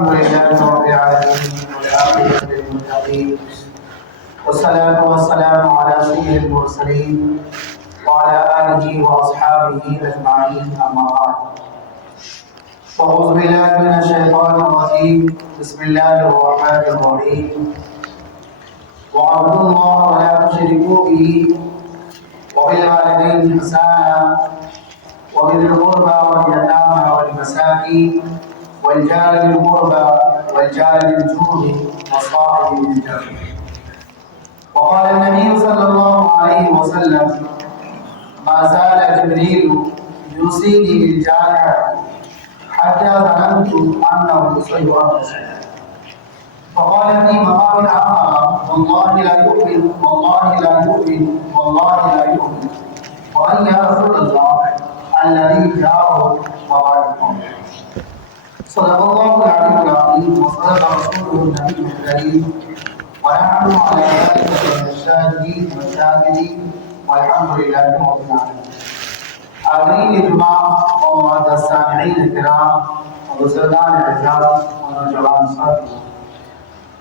الحمد لله رب العالمين والعاقبة للمتقين والصلاة والسلام على سيد المرسلين وعلى آله وأصحابه أجمعين أما بعد أعوذ بالله من الشيطان الرجيم بسم الله الرحمن الرحيم واعبدوا الله ولا تشركوا به وبالوالدين إحسانا وبذي القربى واليتامى والمساكين والجار ذي القربى والجار ذي الجنب والصاحب بالجنب. وقال النبي صلى الله عليه وسلم ما زال جبريل يوصيني بالجار حتى ظننت انه سيؤخر. فقال في مقام اخر والله لا يؤمن والله لا يؤمن والله لا يؤمن. وقال يا رسول الله الذي جاءه وباركه. صدق الله العلي العظيم وصدق رسوله النبي الكريم ونحن على ذلك من الشاهدين والشاكرين والحمد لله رب العالمين. حاضرین جمعہ اور معزز سامعین کرام اور بزرگان اعزاز اور نوجوان ساتھی،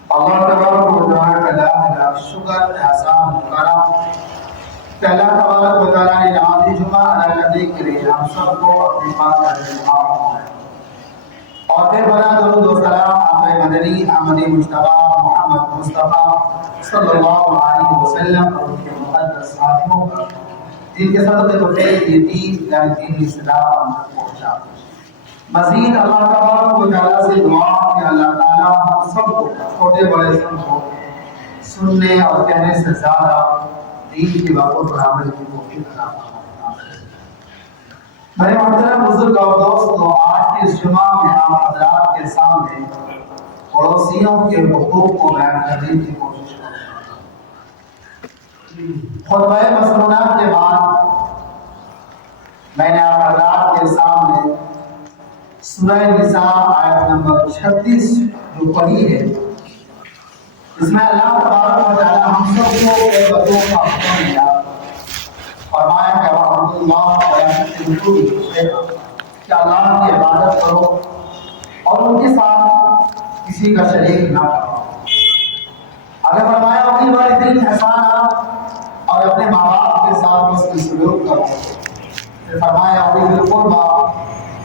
اللہ تبارک و تعالی کا شکر احسان کرم کہ اللہ تبارک و تعالی نے نماز جمعہ ادا کرنے کے لیے ہم سب کو اپنی پاک جمعہ بنایا اور پھر بنا درود و سلام آقا مدنی احمد مجتبی محمد مصطفیٰ صلی اللہ علیہ وسلم اور ان کے مقدس صحابیوں پر جن کے صدقے تو یہ دین یعنی دین اسلام ہم تک پہنچا. مزید اللہ تبارک و تعالیٰ سے دعا کہ اللہ تعالیٰ ہم سب کو چھوٹے بڑے سب کو سننے اور کہنے سے زیادہ دین کی باتوں پر عمل کی توفیق عطا فرمائے. میرے محترم بزرگ اور دوستو، آج کے اس جمعہ میں آپ حضرات کے سامنے پڑوسیوں کے حقوق کو بیان کرنے کی کوشش کروں گا. خطبہ مسنونہ کے بعد میں نے آپ حضرات کے سامنے سورہ نساء آیت نمبر 36 جو پڑھی ہے، اس میں اللہ تبارک و تعالی ہم سب کو ایک باتوں کا حکم دیا، فرمایا کہ وَاعْبُدُوا اللَّهَ وَلَا تُشْرِكُوا بِهِ شَيْئًا، کہ اللہ کی عبادت کرو اور ان کے ساتھ کسی کا شریک نہ کرو. اگر فرمایا وَبِالْوَالِدَيْنِ إِحْسَانًا اور اپنے ماں باپ کے ساتھ حسن سلوک کرو. پھر فرمایا وَبِذِي الْقُرْبَىٰ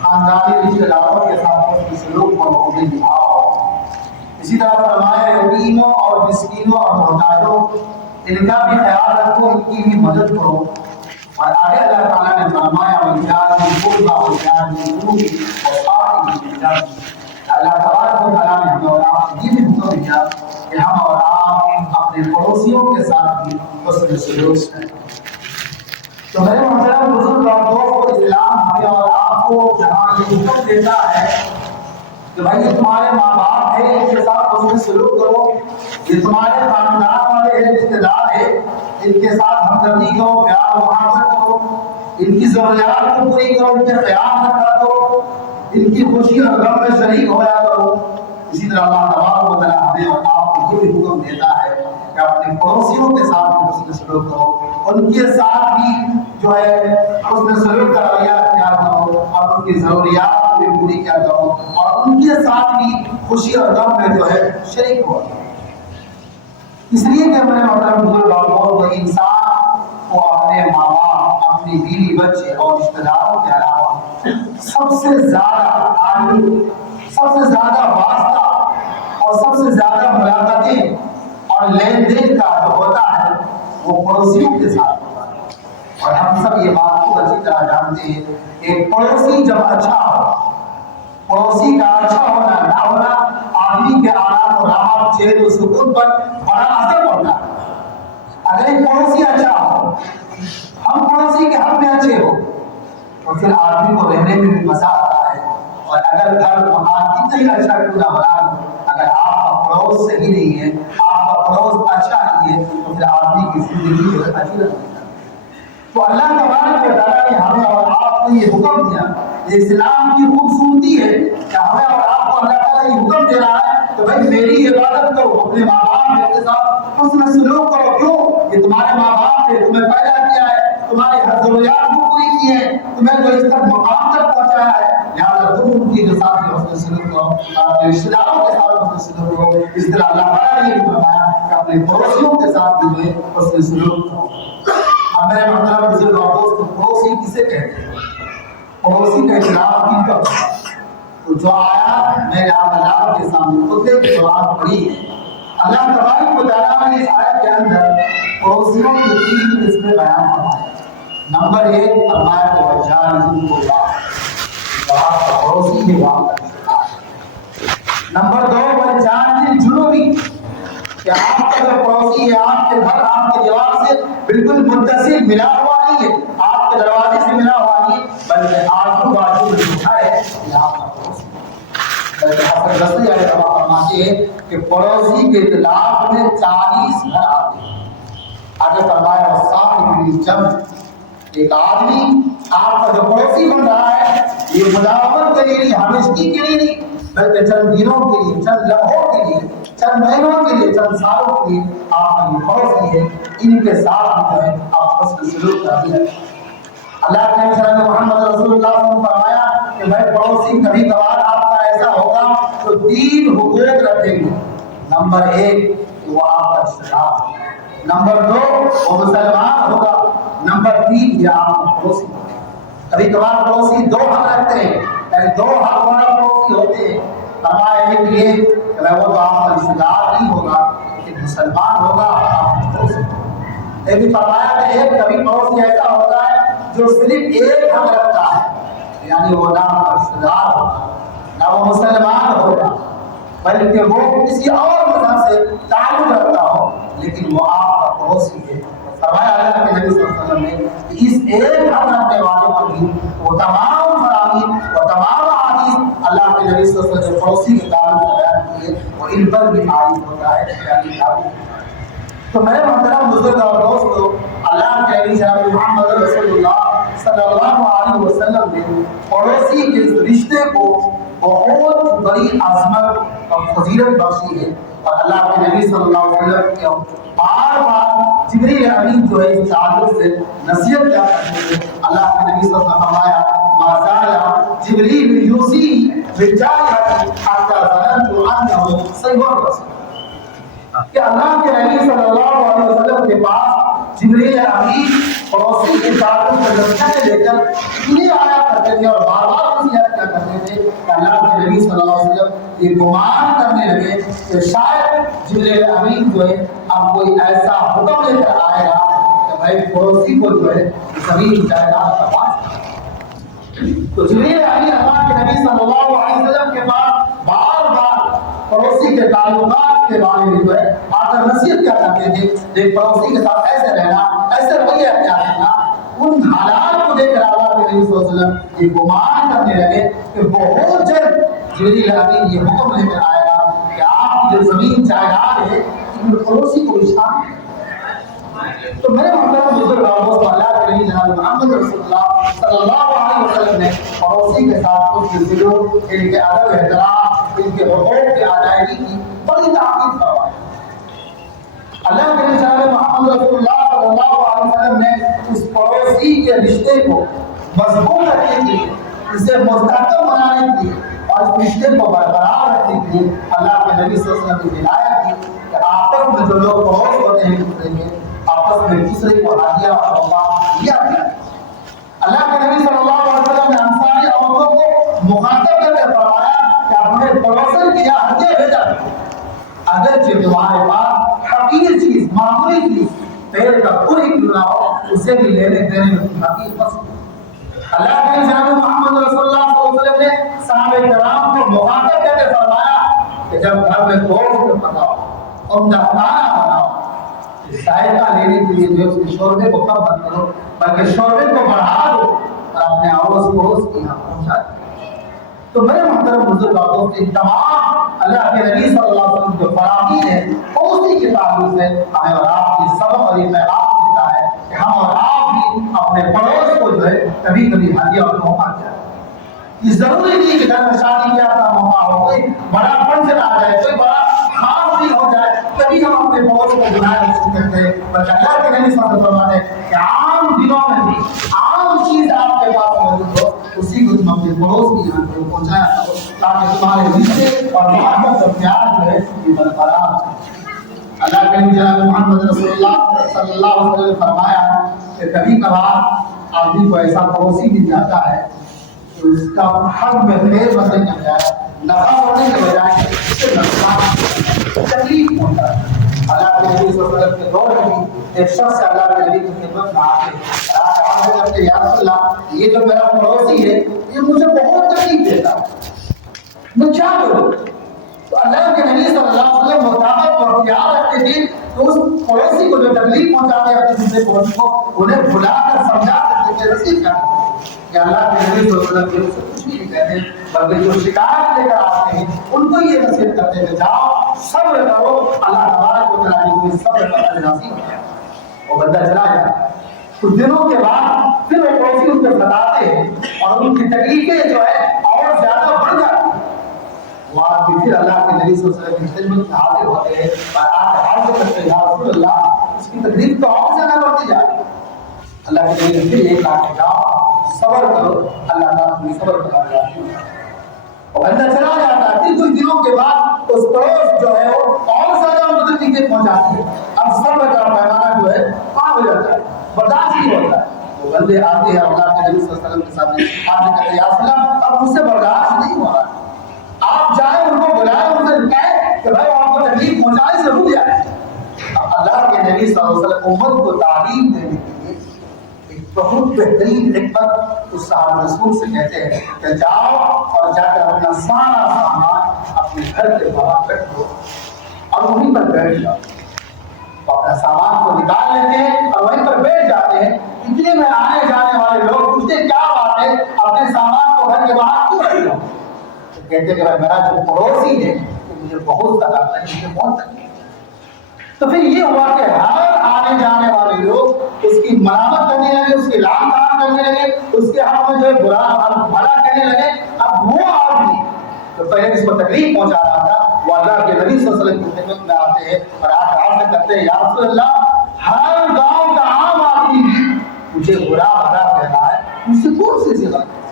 خاندانی رشتہ داروں کے ساتھ حسن سلوک اور خوبی دکھاؤ. اسی طرح فرمایا یتیموں اور مسکینوں اور محتاجوں ان کا بھی خیال رکھو، ان کی بھی مدد کرو. اور آگے اللہ تعالیٰ نے فرمایا وَالْجَارِ ذِي الْقُرْبَىٰ وَالْجَارِ ذِي الْجُنُبِ وَالصَّاحِبِ بِالْجَنبِ. اللہ تبارک و تعالیٰ نے ہمیں اور آپ کو یہ بھی حکم دیا کہ ہم اور آپ اپنے پڑوسیوں کے ساتھ بھی حسن سلوک کریں. تو میرے محترم بزرگ اور دوستو، اسلام ہمیں اور آپ کو جہاں یہ حکم دیتا ہے کہ بھائی یہ تمہارے ماں باپ ہے، ان کے ساتھ حسن سلوک کرو، یہ تمہارے خاندان والے ہیں، رشتے دار ہیں، ان کے ساتھ ہمدردی کرو، پیار و محبت کرو، ان کی ضروریات کو پوری کرو، ان کے خیال رکھا کرو، ان کی خوشی اور غم میں شریک ہویا کرو. اسی طرح اللہ تبارک و تعالیٰ ہمیں اور آپ کو یہ بھی حکم دیتا ہے کہ اپنے پڑوسیوں کے ساتھ بھی حسن سلوک کرو، ان کے ساتھ بھی جو ہے حسن سلوک کا رویہ اختیار کرو اور ان کی ضروریات کو بھی پوری کیا کرو اور ان کے ساتھ بھی خوشی اور غم میں جو ہے شریک ہو. اس لیے کہ ہمارے محترم بزرگ اور انسان کو اپنے ماں باپ، اپنی بیوی بچے اور رشتہ داروں کے علاوہ سب سے زیادہ تعلق، سب سے زیادہ واسطہ اور سب سے زیادہ ملاقاتیں اور لین دین کا جو ہوتا ہے وہ پڑوسیوں کے ساتھ ہوتا ہے. اور ہم سب یہ بات کو اچھی طرح جانتے ہیں کہ پڑوسی جب اچھا ہو، پڑوسی کا اچھا ہونا نہ ہونا آدمی کے آرام و راحت، چین و سکون پر بڑا اثر ہوتا ہے. اگر ایک پڑوسی اچھا ہو، ہم پڑوسی کے حق میں اچھے ہو، تو پھر آدمی کو رہنے میں بھی مزہ آتا ہے. اور اگر گھر مکان کتنا ہی اچھا کیوں نہ بنا ہو، اگر آپ کا پڑوس صحیح نہیں ہے، آپ کا پڑوس اچھا نہیں ہے، تو پھر آدمی کی زندگی جو ہے اچھی نہیں ہے. تو اللہ تبارک و تعالیٰ نے ہمیں اور آپ کو یہ حکم دیا. یہ اسلام کی خوبصورتی ہے کہ ہمیں اور آپ کو اللہ تعالیٰ یہ حکم دے رہا ہے کہ بھائی میری عبادت کرو، اپنے ماں باپ کے ساتھ حسن سلوک کرو. کیوں؟ یہ تمہارے ماں باپ نے تمہیں پیدا کیا ہے، تمہاری ہر ضروریات کو پوری کی ہے، تمہیں جو اس تک مقام تک پہنچایا ہے، لہٰذا تم ان کی ساتھ حسن سلوک کرو، اپنے رشتہ داروں کے ساتھ حسن سلوک کرو. اس طرح اللہ تعالیٰ نے یہ فرمایا کہ اپنے پڑوسیوں کے ساتھ بھی حسن سلوک کرو. اب میرے محترم بزرگ اور دوستو، پڑوسی کسے کہتے ہیں؟ پڑوسی کا اطلاق کن کا ہوتا ہے؟ تو جو آیات میں نے آپ کے سامنے خطبے کے دوران پڑھی ہے، اللہ تبارک و تعالیٰ نے اس آیت کے اندر پڑوسیوں کی 3 قسمیں بیان فرمائی. نمبر 1 فرمایا تو وجال ذل قربا، آپ کا پڑوسی ہے وہاں کا رشتہ دار. نمبر 2 وجال ذل جنوبی، کہ آپ کا جو پڑوسی ہے آپ کے گھر آپ کے دیوار سے بالکل متصل ملا ہوا نہیں ہے، آپ کے دروازے سے ملا ہوا نہیں ہے، بلکہ آجو باجو میں بیٹھا ہے، یہ آپ کا پڑوسی. حسن بصری علیہ السلام فرماتے ہیں کہ پڑوسی کے اطلاق میں 40 گھر آتے ہیں. آگے فرمایا وصاحب بالجنب، ایک آدمی آپ کا جو پڑوسی بن رہا ہے یہ مداومت کے لیے نہیں، ہمیشگی کے لیے نہیں، بلکہ چند دنوں کے لیے، چند لمحوں کے لیے، چند مہینوں کے لیے، چند سالوں کے لیے آپ کا یہ پڑوسی ہے. ان کے ساتھ جو ہے آپ حسن سلوک کریں. اللہ کے نبی صلی اللہ علیہ وسلم محمد رسول اللہ صلی اللہ علیہ وسلم فرمایا کہ میں پڑوسی کبھی کبھار آپ کا ایسا ہوگا تو 3 حقوق رکھیں گے. نمبر 1 وہ آپ کا رشتہ دار ہوگا، نمبر 2 وہ مسلمان ہوگا، نمبر 3 یہ آپ کا پڑوسی ہوگا. کبھی کبھار پڑوسی 2 حق رکھتے ہیں، یعنی 2 حق والا پڑوسی ہوتے ہیں. فرمایا ہے کہ یہ وہ تو آپ کا رشتہ دار نہیں ہوگا لیکن مسلمان ہوگا، آپ کا پڑوسی ہوگا. یہ بھی فرمایا کہ ایک کبھی پڑوسی ایسا ہوتا ہے جو صرف ایک حق رکھتا ہے، یعنی وہ نہ رشتہ دار ہوگا نہ وہ مسلمان ہوگا، بلکہ وہ کسی اور مذہب سے تعلق رکھتا ہو لیکن وہ آپ کا پڑوسی ہے. فرمایا اللہ کے نبی صلی اللہ علیہ وسلم نے کہ اس ایک حق رکھنے والے پر بھی وہ تمام فرامین و تمام احادیث اللہ کے نبی صلی اللہ علیہ وسلم پڑوسی کے تعلق سے بیان کیے وہ ان پر بھی عائد ہوتا ہے، یعنی لاگو. تو میرے محترم بزرگ اور دوستو، اللہ کے نبی جناب محمد رسول اللہ صلی اللہ علیہ وسلم نے پڑوسی کے رشتے کو بہت بڑی عظمت اور فضیلت بخشی ہے. اور اللہ کے نبی صلی اللہ علیہ وسلم کے بار بار جبریل امین جو ہے اس تعلق سے نصیحت کیا کرتے ہیں. اللہ کے نبی صلی اللہ علیہ وسلم فرمایا ما زال جبریل یوصی بالجارحة حتى ظننت انه سيورث، کہ اللہ کے نبی صلی اللہ علیہ وسلم کے پاس جبریل امین پڑوسی کے تعلق سے نصیحتیں لے کر اتنی آیا کرتے تھے اور بار بار نصیحت کیا کرتے تھے کہ اللہ کے نبی صلی اللہ علیہ وسلم یہ گمان کرنے لگے کہ شاید جبریل امین جو ہے اب کوئی ایسا حکم لے کر آئے گا کہ بھائی پڑوسی کو جو ہے زمین جائیداد کا پاس. تو جبریل امین اللہ کے نبی صلی اللہ علیہ وسلم کے پاس بار بار پڑوسی کے تعلقات کے بارے میں جو ہے آ کر نصیحت کیا کرتے تھے. ایک پڑوسی کے ساتھ ایسے رہنا، ایسے رویہ اختیار کرنا. ان حالات کو دیکھ کر اللہ کے نبی صلی اللہ علیہ وسلم یہ گمان کرنے لگے کہ بہت جلد جبریل امین یہ حکم لے کر آئے گا کہ آپ کی جو زمین جائیداد ہے ان پڑوسی کو شامل ہے. تو میرے محترم بزرگ اور دوستو، اللہ کے نبی جناب محمد رسول اللہ صلی اللہ علیہ وسلم نے پڑوسی کے ساتھ اس سلوک، ان کے ادب احترام، ان کے حقوق کی ادائیگی کی بڑی تاکید فرمائی. اللہ کے نبی جناب محمد رسول اللہ صلی اللہ علیہ وسلم نے اس پڑوسی کے رشتے کو مضبوط رکھنے کے لیے، اسے مستحکم بنانے کے لیے اور اس رشتے کو برقرار رکھنے کے لیے اللہ کے نبی صلی اللہ علیہ وسلم نے ہدایت دی کہ آپس میں جو لوگ پڑوس ہوتے ہیں دوسرے کے، آپس میں دوسرے کو ہدیہ اور تحفہ دیا کریں. اللہ کے نبی صلی اللہ علیہ وسلم نے انصاری عورتوں کو مخاطب کر کے فرمایا کہ اپنے پڑوسن کی ہدیہ بھیجا کریں، اگرچہ تمہارے پاس حقیر چیز، معمولی چیز، پیر کا پوری کیوں نہ ہو، اسے بھی لینے دینے میں حقیر مصر. اللہ کے نبی جناب محمد رسول اللہ صلی اللہ علیہ وسلم نے صحابہ کرام کو مخاطب کر کے فرمایا کہ جب گھر میں گوشت پکاؤ، عمدہ کھانا بناؤ، ذائقہ لینے کے لیے جو اس کے شوربے کو کم مت کرو بلکہ شوربے کو بڑھا دو اور اپنے اڑوس پڑوس کے یہاں پہنچا دو. تو میرے محترم بزرگ اور دوست، تمام اللہ کے نبی صلی اللہ علیہ وسلم جو فرامین ہے پڑوسی کے تعلق سے ہمیں اور آپ کی سبق اور یہ پیغام دیتا ہے کہ ہم اور آپ بھی اپنے پڑوس کو جو ہے کبھی کبھی ہدیہ اور تحفہ دیا. یہ ضروری نہیں کہ گھر میں شادی بیاہ کا موقع ہو، کوئی بڑا فنکشن آ جائے، کوئی بڑا خاص دن ہو جائے تبھی ہم اپنے پڑوس کو بلائے نہیں سکتے. بلکہ اللہ کے نبی صلی اللہ علیہ وسلم فرماتے ہیں کہ عام دنوں میں بھی عام چیز آپ کے پاس موجود ہو اسی کو تم اپنے پڑوس کی یہاں پر پہنچایا کرو تاکہ تمہارے رشتے اور محبت اور پیار جو ہے یہ برقرار ہو۔ اللہ کے نبی جناب محمد رسول اللہ صلی اللہ علیہ وسلم نے فرمایا کہ کبھی کبھار آدمی کو ایسا پڑوسی مل جاتا ہے کہ اس کا حق میں خیر بدلنے کے بجائے نفع ہونے کے بجائے اس سے نقصان تکلیف ہوتا ہے۔ اللہ کے نبی صلی اللہ علیہ وسلم کے دور میں بھی ایک شخص اللہ کے نبی کی خدمت میں آ کے یا رسول اللہ یہ جو میرا پڑوسی ہے یہ مجھے بہت تکلیف دیتا ہے، میں کیا کروں؟ تو اللہ کے نبی صلی اللہ علیہ وسلم محبت اور پیار رکھتے تھے تو اس پڑوسی کو جو تکلیف پہنچاتے ہیں اپنے دوسرے پڑوسی کو انہیں بلا کر سمجھا کرتے تھے رسید کیا کہ اللہ کے نبی صلی اللہ علیہ وسلم کچھ نہیں کہتے بلکہ جو شکایت لے کر آتے ہیں ان کو یہ نصیحت کرتے ہیں جاؤ صبر کرو اللہ تبارک و تعالیٰ کی صبر کا اجر نصیب ہے۔ وہ بندہ چلا جاتا کچھ دنوں کے بعد پھر وہ پڑوسی ان کو ستاتے ہیں اور ان کی تکلیفیں جو ہے اور زیادہ بڑھ جاتی ہیں۔ وہ آدمی پھر اللہ کے نبی صلی اللہ علیہ وسلم کی خدمت میں حاضر ہوتے ہیں اور آپ حاضر کرتے ہیں یا رسول اللہ اس کی تکلیف تو اور زیادہ بڑھتی جا رہی ہے۔ اللہ کے نبی پھر یہ کہا کہ جاؤ صبر کرو اللہ تعالیٰ تمہیں صبر کرا جاتی ہے۔ اور بندہ چلا جاتا ہے پھر کچھ دنوں کے بعد اس پڑوس جو ہے وہ اور زیادہ ان کو تکلیفیں پہنچاتی ہے۔ اب صبر کا پیمانہ جو ہے پار ہو جاتا ہے، برداشت نہیں ہوتا ہے۔ وہ بندے آتے ہیں اللہ کے نبی صلی اللہ علیہ وسلم کے سامنے آتے کہتے ہیں یا رسول اللہ اب مجھ سے برداشت نہیں ہو رہا، آپ جائیں ان کو بلائیں ان سے کہیں کہ بھائی آپ کو تکلیف پہنچانے سے رک جائے۔ اب اللہ کے نبی صلی اللہ علیہ وسلم امت کو تعلیم دینے کے لیے ایک بہت بہترین حکمت اس صحابہ رسول سے کہتے ہیں کہ جاؤ اور جا کر اپنا سارا سامان اپنے گھر کے باہر رکھ دو اور وہیں پر بیٹھ جاؤ۔ تو اپنا سامان کو نکال لیتے ہیں اور وہیں پر بیٹھ جاتے ہیں۔ اتنے میں آنے جانے والے لوگ پوچھتے کیا بات ہے اپنے سامان کو گھر کے باہر کیوں رکھ دو؟ کہتے کہ میرا جو پڑوسی ہے مجھے بہت تکلیف ہے، مجھے بہت تکلیف ہے۔ تو پھر یہ ہوا کہ ہر آنے جانے والے لوگ اس کی مرمت کرنے لگے، اس کے لعان طعان کرنے لگے، اس کے حق میں جو ہے برا بھلا کہنے لگے۔ اب وہ آدمی جو پہلے اس کو تکلیف پہنچا رہا تھا وہ اللہ کے نبی صلی اللہ علیہ وسلم کی خدمت میں آتے ہیں اور عرض کرتے ہیں یا رسول اللہ ہر گاؤں کا عام آدمی مجھے برا بھلا کہہ رہا ہے، مجھ سے کون سی ضرورت ہے؟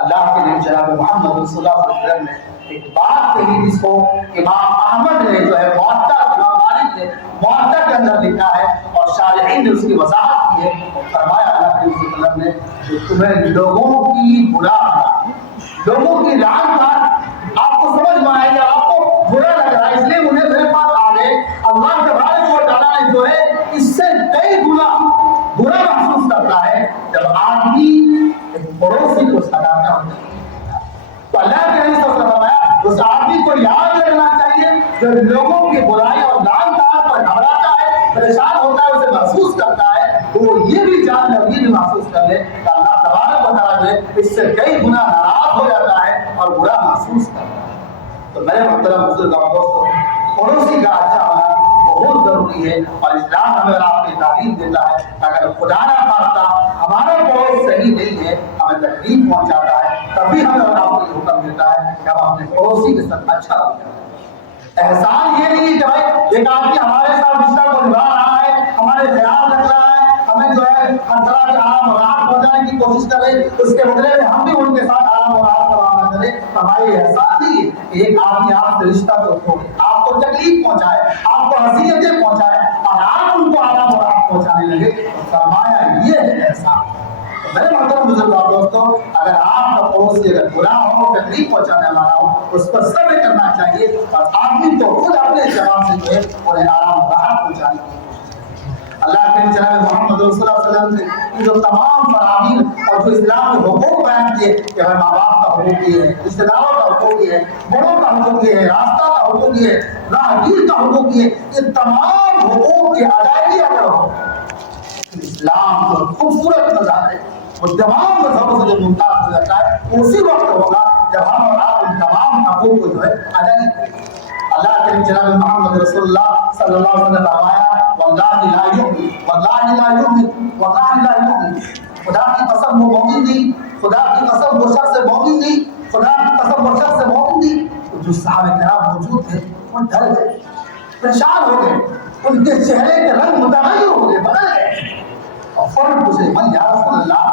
اللہ کے نبی جناب محمد رسول اللہ صلی اللہ علیہ وسلم نے ایک بات کہی جس کو امام احمد نے جو ہے موطا امام مالک نے موطا کے اندر لکھا ہے اور شارحین نے اس کی وضاحت کی ہے اور فرمایا اللہ کے نبی صلی اللہ علیہ وسلم نے کہ تمہیں لوگوں کی برا لوگوں کی لعن کا آپ کو سمجھ میں آئے گا، آپ کو برا لگ رہا ہے اس لیے انہیں میرے پاس آ گئے۔ اللہ تبارک و تعالیٰ نے جو ہے اس سے کئی گنا برا محسوس کرتا ہے جب آدمی پڑوسی کو ستاتا ہوتا ہے۔ تو اللہ کے نبی صلی اللہ علیہ وسلم اس آدمی کو یاد رکھنا چاہیے جو لوگوں کی برائی اور لعن طعن پر گھبراتا ہے، پریشان ہوتا ہے، اسے محسوس کرتا ہے، وہ یہ بھی جان لے، یہ بھی محسوس کر لے کہ اللہ تبارک و تعالیٰ جو ہے اس سے کئی گنا ناراض ہو جاتا ہے اور برا محسوس کرتا ہے۔ تو میرے محترم بزرگ اور دوستوں پڑوسی کا اچھا ہونا بہت ضروری ہے اور اسلام ہمیں آپ کی تعلیم دیتا ہے کہ اگر خدا نہ خواستہ ہمارا پڑوس صحیح نہیں ہے، ہمیں تکلیف پہنچاتا ہے، تبھی ہمیں آپ کو یہ حکم دیتا ہے کہ ہم اپنے پڑوسی کے ساتھ اچھا ہو جائے۔ احسان یہ نہیں کہ بھائی ایک آدمی ہمارے ساتھ رشتہ کو نبھا رہا ہے، ہمارے خیال رکھ رہا ہے، ہمیں جو ہے ہر طرح کے آرام و راحت پہنچانے کی کوشش کرے، اس کے بدلے میں ہم بھی ان کے ساتھ آرام و راحت کا معاملہ کریں۔ ہماری احسان نہیں ہے کہ ایک آدمی آپ سے رشتہ کو توڑے، آپ کو تکلیف پہنچائے، آپ کو اذیتیں پہنچائے اور آپ ان کو آرام و راحت پہنچانے لگے۔ فرمایا یہ ہے احسان۔ میرے محترم بزرگ اور دوستوں اگر آپ کا پڑوسی اگر برا ہو، تکلیف پہنچانے والا ہو، اس پر صبر کرنا چاہیے اور آدمی تو خود اپنے جواب سے جو ہے انہیں آرام و راحت پہنچانے کی اللہ کے جناب محمد رسول اللہ صلی اللہ علیہ وسلم نے جو تمام فرامین اور جو اسلام کے حقوق بیان کیے کہ ہمیں ماں باپ کا حقوق یہ ہے، رشتہ داروں کا حقوق یہ ہے، بڑوں کا حقوق یہ ہے، راستہ کا حقوق یہ ہے، راہگیر کا حقوق یہ ہے، یہ تمام حقوق کی ادائیگی اگر ہو اسلام کو خوبصورت نظر ہے وہ تمام مذہبوں سے جو ممتاز ہو جاتا ہے اسی وقت ہوگا جب ہم اور آپ ان تمام حقوق کو جو ہے ادائیگی کریں۔ اللہ کے جناب محمد رسول اللہ صلی اللہ علیہ وسلم فرمایا واللہ لا یؤمن واللہ لا یؤمن واللہ لا یؤمن، خدا کی قسم وہ مومن نہیں، خدا کی قسم وہ شخص مومن نہیں، خدا کی قسم وہ شخص مومن نہیں۔ تو جو صحابہ کرام موجود تھے وہ ڈر گئے، پریشان ہو گئے، ان کے چہرے کے رنگ متغیر ہو گئے، بدل گئے اور فوراً پوچھے من یا رسول اللہ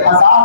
1000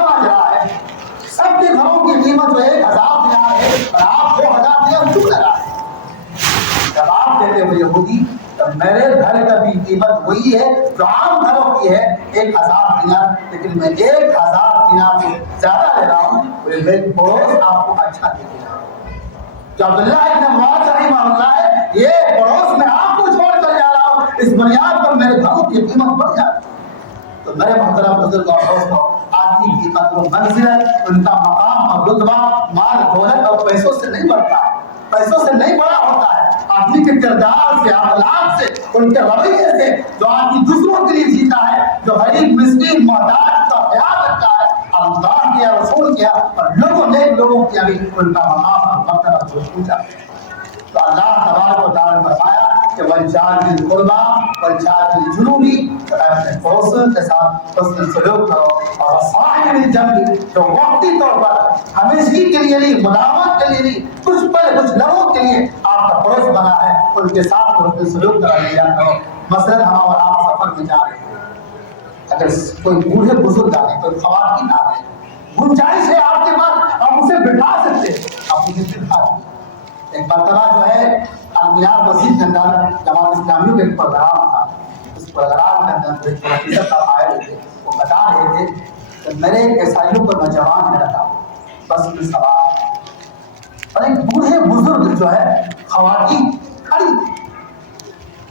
ماجرا ہے. سب کے گھروں کی قیمت جو ہے 1000 دینار ہے اور آپ 2000 دینار کیوں لگا رہے ہیں؟ جواب دیتے ہوئے یہودی میرے گھر کا بھی قیمت وہی ہے جو عام گھروں کی ہے 1000 دینار, لیکن میں 1000 دینار سے زیادہ لے رہا ہوں. میرے پڑوس آپ کو اچھا دے گا. جو عبداللہ ابن مبارک رحمہ اللہ ہے, یہ پڑوس میں آپ کو چھوڑ کر جا رہا ہوں, اس بنیاد پر میرے گھروں کی قیمت بڑھ جاتی ہے. تو میرے محترم بزرگ اور دوستوں, آدمی کی قدر و منزلت, ان کا مقام اور رتبہ مال دولت اور پیسوں سے نہیں بڑھتا ہے, پیسوں سے نہیں بڑا ہوتا ہے. آدمی کے کردار سے, اخلاق سے, ان کے رویے سے, جو آدمی دوسروں کے لیے جیتا ہے, جو غریب مسکین محتاج کا خیال رکھتا ہے, اللہ کیا رسول کیا اور لوگوں کیا بھی ان کا مقام اور مرتبہ جو پوچھا. تو اللہ تبارک و تعالی نے فرمایا کہ وَالْجَارِ ذِي الْقُرْبَىٰ وَالْجَارِ ذِي الْجُنُوبِ, اپنے پڑوسیوں کے ساتھ حسن سلوک کرو. اور وَصَاحِبِ الْجَنبِ, جو وقتی طور پر ہمیشہ کے لیے نہیں, مداومت کے لیے نہیں, کچھ پل کچھ لمحوں کے لیے آپ کا پڑوس بنا ہے, ان کے ساتھ حسن سلوک کرا لیا کرو. مثلاً ہم اور آپ سفر میں جا رہے ہیں, اگر کوئی بوڑھے بزرگ آ رہے, کوئی خواتین آ رہے, گنجائش ہے آپ کے پاس, آپ اسے بٹھا سکتے ہیں, آپ اسے بٹھا دیں. ایک مرتبہ جو ہے المینار مسجد کے اندر جماعت اسلامیوں کا ایک پروگرام تھا. اس پروگرام کے اندر ایک پروفیسر صاحب آئے ہوئے تھے, وہ بتا رہے تھے کہ میرے ایک عیسائیوں پر نوجوان میں رکھا بس میں سوال, اور ایک بوڑھے بزرگ جو ہے خواتین کھڑی,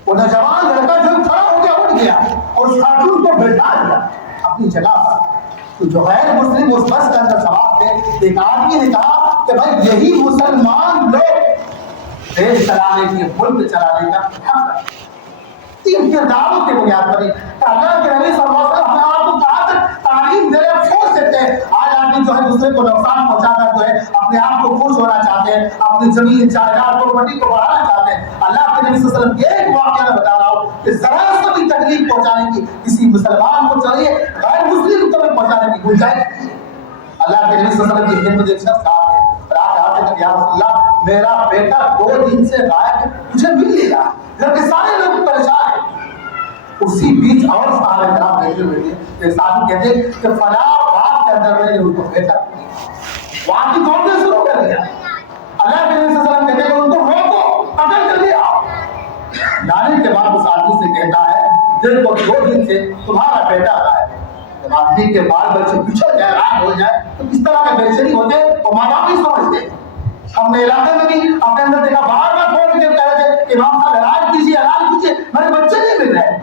وہ نوجوان لڑکا جو کھڑا ہو گیا اٹھ گیا اور اس خاتون کو بیٹھا دیا اپنی جگہ پر. تو جو غیر مسلم اس بس کے اندر سوار تھے, ایک آدمی نے کہا کہ بھائی یہی مسلمان لوگ دیش چلانے کے, ملک چلانے کا حق رکھتے ہیں. تین کرداروں کے بنیاد پر اللہ کے نبی صلی اللہ علیہ وسلم ہمیں آپ کو کہا کہ تعلیم دے رہے چھوڑ سکتے ہیں. آج آدمی جو ہے دوسرے کو نقصان پہنچا کر جو ہے اپنے آپ کو خوش ہونا چاہتے ہیں, اپنی زمین جائیداد پراپرٹی کو بڑھانا چاہتے ہیں. اللہ کے نبی صلی اللہ علیہ وسلم یہ ایک واقعہ میں بتا رہا ہوں کہ ذرا سا بھی تکلیف پہنچانے کی کسی مسلمان کو چاہیے, غیر مسلم کو بھی پہنچانے کی گنجائش نہیں ہے. اللہ کے نبی صلی اللہ علیہ وسلم کی خدمت ایک شخص آ گئے اور آج آتے کہ یا رسول اللہ میرا بیٹا 2 دن سے غائب ہے, مجھے مل نہیں رہا, گھر کے سارے لوگ پریشان ہیں. اسی بیچ اور صحابہ کرام بیٹھے ہوئے تھے, ایک صحابی کہتے ہیں کہ فلاں بات کے اندر میں نے ان کو بیٹا وہاں کی قوم نے شروع کر دیا. اللہ کے نبی صلی اللہ علیہ وسلم کہتے ہیں کہ ان کو روکو, قتل کر دیا. لانے کے بعد اس آدمی سے کہتا ہے دیکھو 2 دن سے تمہارا بیٹا آیا ہے. جب آدمی کے بال بچے پچھڑ جائے, غائب ہو جائے تو کس طرح کے بے چینی ہوتے اور ماں باپ نہیں سمجھتے. ہم نے علاقے میں بھی اپنے اندر دیکھا, بار بار فون کر کہہ رہے تھے امام صاحب علاج کیجیے, میرے بچے نہیں مل رہے.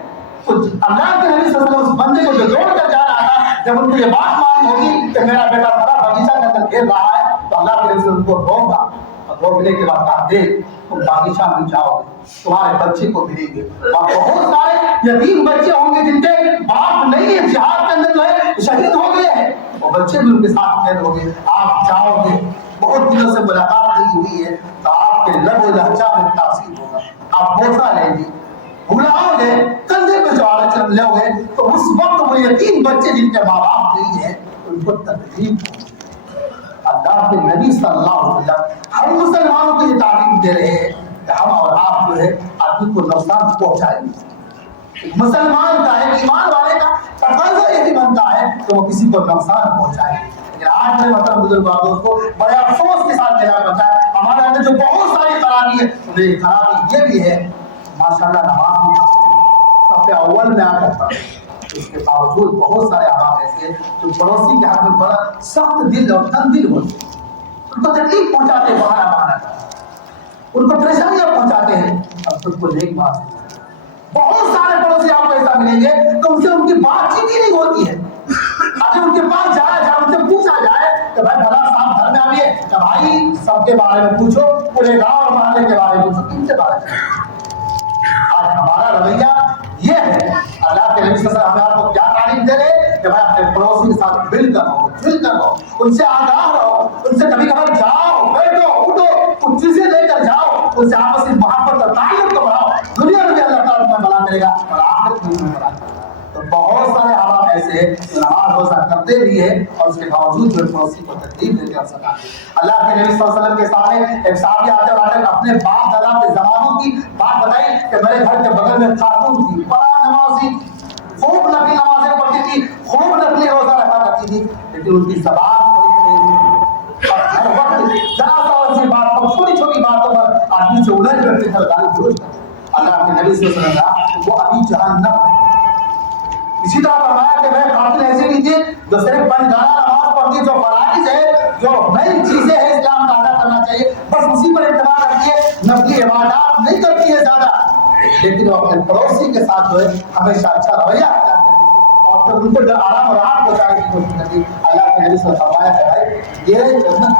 تو اللہ کے نبی صلی اللہ علیہ وسلم اس بندے کو جو دوڑ کر جا رہا تھا, جب ان کو یہ بات معلوم ہوگی کہ میرا بیٹا بڑا باغیچہ کے اندر کھیل رہا ہے, تو اللہ کے نبی صلی اللہ علیہ وسلم ان کو روکا اور روکنے کے بعد کہا دیکھ تم باغیچہ میں جاؤ, تمہارے بچے کو ملیں گے. اور بہت سارے یتیم بچے ہوں گے جن کے باپ نہیں ہے, جہاد کے اندر جو ہے شہید ہو گئے ہیں, وہ بچے بھی ان کے ساتھ قید ہو گئے. آپ جاؤ گے, بہت دنوں سے ملاقات نہیں ہوئی ہے, تو آپ کے لب و لہجہ میں تاثیر ہوگا, آپ بوسہ لیں گے, بھلاؤ گے, کندھے پہ جوار چل لو گے, تو اس وقت وہ یتیم بچے جن کے ماں باپ نہیں ہے ان کو تکلیف ہوگی. اللہ کے نبی صلی اللہ علیہ وسلم ہم مسلمانوں کو یہ تعلیم دے رہے ہیں کہ ہم اور آپ جو ہے آدمی کو نقصان پہنچائیں گے. مسلمان کا ہے, ایمان والے کا تقاضا یہی بنتا ہے کہ وہ کسی کو نقصان پہنچائے. لیکن آج میرے مطلب بزرگ کو بڑے افسوس کے ساتھ کہنا پڑتا ہے ہمارے اندر جو بہت ساری خرابی ہے, یہ خرابی یہ بھی ہے ماشاءاللہ نماز نہیں پڑھتے, سب سے اول میں آ کر پڑھتے, اس کے باوجود بہت سارے احباب ایسے جو پڑوسی کے حق میں بڑا سخت دل اور تنگ دل ہوتے ہیں, ان کو تکلیف پہنچاتے ہیں, بہانا بہانا ان کو پریشانیاں پہنچاتے ہیں. اب خود کو نیک بات ہے, بہت سارے پڑوسی آپ کو ایسا ملیں گے تو ان سے ان کی بات چیت ہی نہیں ہوتی ہے. اگر ان کے پاس جایا جائے, ان سے پوچھا جائے کہ بھائی بھلا صاحب گھر میں آئیے, کہ بھائی سب کے بارے میں پوچھو, پورے گاؤں اور محلے کے بارے میں پوچھو, کن کے بارے میں. آج ہمارا رویہ یہ ہے. اللہ کے نبی صلی اللہ علیہ وسلم ہمیں آپ کو کیا تعلیم دے رہے کہ بھائی اپنے پڑوسی کے ساتھ مل کر رہو, جل کر رہو, ان سے آگاہ رہو, ان سے کبھی کبھار جاؤ, بیٹھو, اٹھو, کچھ چیزیں لے کر جاؤ, ان سے آپس میں محبت اور تعلق کو بڑھاؤ. دنیا میں بھی اللہ تعالیٰ تمہیں بنا کرے گا اور آخرت میں بھی بنا کرے گا. تو بہت سارے احباب ایسے ایسے ہیں جو نماز روزہ کرتے بھی ہیں اور اس کے باوجود جو پڑوسی کو تکلیف دیتے اور ستاتے ہیں۔ اللہ کے نبی صلی اللہ علیہ وسلم کے سامنے ایک صحابی آتے اور آتے اپنے باپ دادا کے زمانوں کی بات بتائی کہ میرے گھر کے بغل میں خاتون تھی، بڑا نمازی، خوب نفلی نمازیں پڑھتی تھی، خوب نفلی روزہ رکھا کرتی تھی، لیکن ان کی زبان ہر وقت ذرا سا سی بات پر، چھوٹی چھوٹی باتوں پر آدمی سے الجھ کرتے تھے، گالی گلوچ کرتے۔ اللہ کے نبی صلی اللہ علیہ وسلم نے وہ ابھی جہنم میں۔ اسی طرح فرمایا کہ میں قاتل ایسے بھی تھے جو صرف پنجگانہ نماز پڑھتی، جو فرائض ہے، جو نئی چیزیں ہیں اسلام کا ادا کرنا چاہیے، بس اسی پر اتباع کرتی ہے، نفلی عبادات نہیں کرتی ہے زیادہ، لیکن وہ اپنے پڑوسی کے ساتھ جو ہے ہمیشہ اچھا رویہ اختیار کرتی ہے اور پھر ان کو جو آرام اور راحت پہنچانے کی کوشش کرتی ہے۔ اللہ کے نبی صلی اللہ علیہ وسلم نے فرمایا کہ بھائی یہ جنت،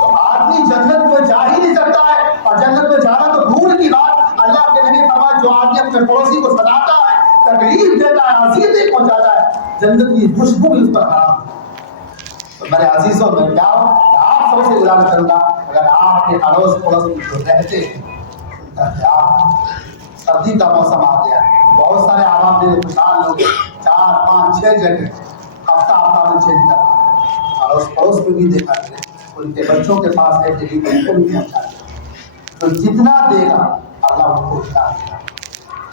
تو آدمی جنت میں جا ہی نہیں سکتا ہے، اور جنت میں جانا تو دور کی بات، اللہ کے نبی فرمایا جو آدمی اپنے پڑوسی کو ستاتا ہے، تکلیف دیتا ہے، اذیتیں پہنچاتا ہے، جنت کی خوشبو بھی اس پر حرام ہے۔ تو میرے عزیزوں، میں کیا آپ سب سے گزارش کروں گا، اگر آپ کے اڑوس پڑوس میں جو رہتے ہیں ان کا خیال، سردی کا موسم آ گیا، بہت سارے عوام دل خوشحال لوگ 4 5 6 جگہ ہفتہ میں چینج کر رہے ہیں، اور اس پڑوس میں بھی دیکھا کریں ان کے بچوں کے پاس ہے کہ ان کو بھی پہنچا دیں، تو جتنا دے گا اللہ ان کو اتنا دے گا۔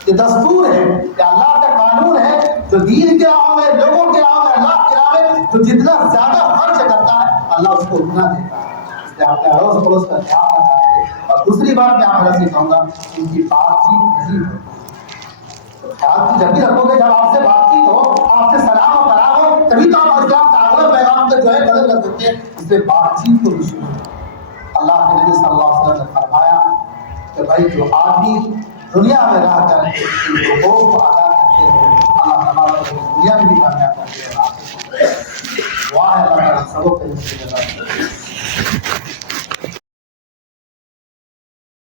یہ دستور ہے کہ اللہ کا قانون ہے، جو دین کے راہ میں، لوگوں کے راہ میں، اللہ کے راہ میں جو جتنا زیادہ خرچ کرتا ہے اللہ اس کو اتنا دیتا ہے۔ اس لیے آپ نے اڑوس پڑوس کا خیال رکھنا چاہیے۔ اور دوسری بات میں آپ سے کہوں گا، ان کی بات چیت نہیں ہوتی، خیال جب بھی رکھو گے جب آپ سے بات چیت ہو، آپ سے سلام و کلام ہو، تبھی تو آپ اسلام کا اغلب پیغام کو جو ہے بدل کر سکتے ہیں۔ اس سے بات چیت کو بھی شروع کرو۔ اللہ کے نبی صلی اللہ علیہ وسلم نے فرمایا کہ بھائی جو آدمی دنیا میں رہ کر ان حقوق کو ادا کرتے ہیں، اللہ تعالیٰ کو دنیا میں بھی کامیاب کرتے ہیں۔ دعا ہے اللہ تعالیٰ سبوں کے لیے